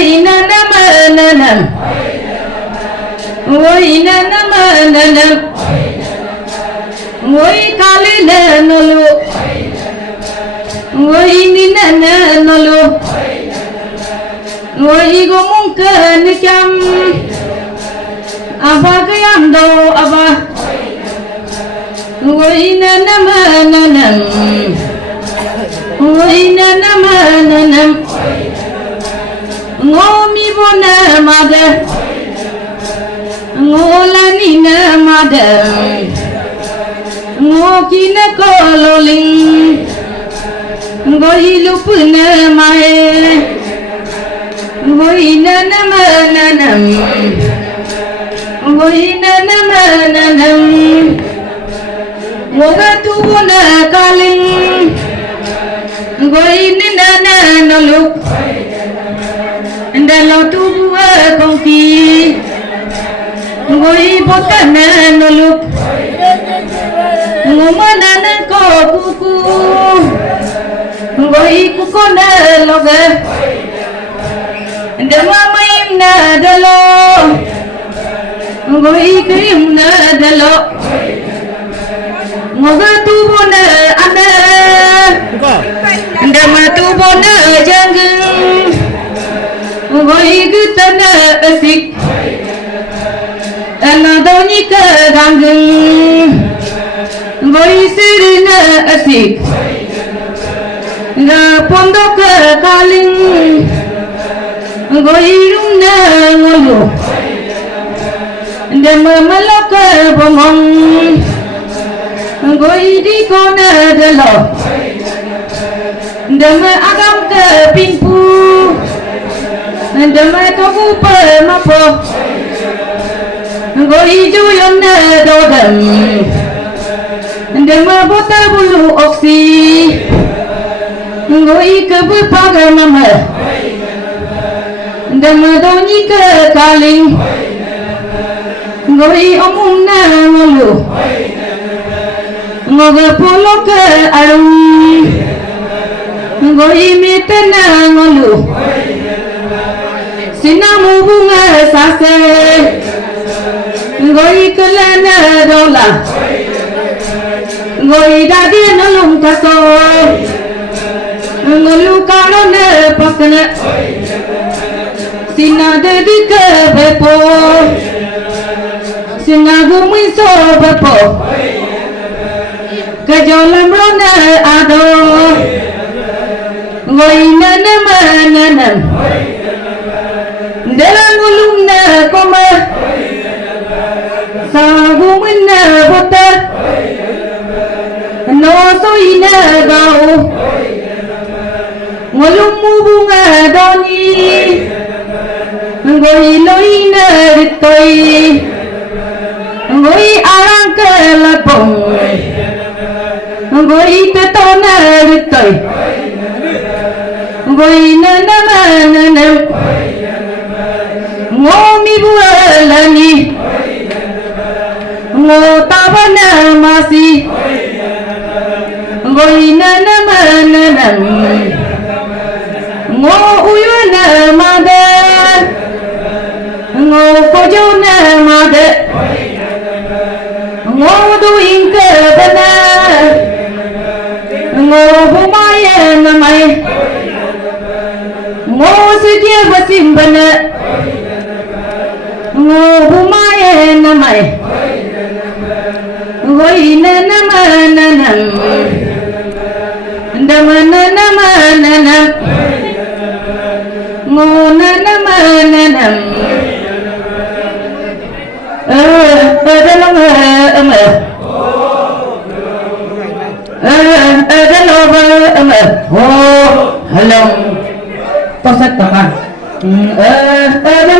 Oi na na ma na na. Oi na na ma na na. Oi kale na nolo. Oi ni na na nolo. Oi gomungka nikam. Aba kayam do aba. Oi na na ma na na. Oi na na ma na na. Ngomi bona mada. Ngola ni na mada. Ngoki na kololing. Ngoi lupuna mae. Ngoi na na ma na na. Ngoi na na ma na na. Ngoga tu bona kaling. Ngoi ni na na na luk. Ndalo tu bua kongki. Ngoi botana na luk. Ngomana na ko kuku. Ngoi kuku na loga. Ndama maim na dalo. Ngoi krim na dalo. Ngoga tu bona ana. Ndama tu bona jangung. Ngoi gutana asik. Ana doni ka gangung. Ngoi sirna asik. Nga pondok kaling. Ngoi rumna ngolo. Ndama malok bomong. Ngoi di kona dalo. Ndama agam ke pingpu. Ndama kagu pa mapo. Ngoi juyon na dodam. Ndama bota bulu oksi. Ngoi kebu pagar mama. Ndama doni ke kaling. Ngoi omum na ngolu. Ngoga polo ke arum. Ngoi mete na ngolu. Sinamu bunga sase. Ngoi kelana dola. Ngoi dadi nalung kaso. Ngolu karone pakna. Sina dedi ke bepo. Sina gumi so bepo. Kejolam rona ado. Ngoi nana manana. Dalam ulung na koma. Sagum na bota. No soy na gao. Ngolum bunga doni. Ngoi loi na ritoi. Ngoi arang ke lapong. Ngoi tetona ritoi. Ngoi na na na na. Ngomi bualani. Ngotabana masi. Ngoi na na na na. Ngo uyu na mada. Ngo kojo na mada. Ngo duing ke bana. Ngo bumaya na mai. Ngo sedia basim bana. Ngo bumaya na mai. Ngoi na na ma na na. Ndama na na ma na na. Ngo na na ma na na. Dalam dalam oh halang pasat tangan dalam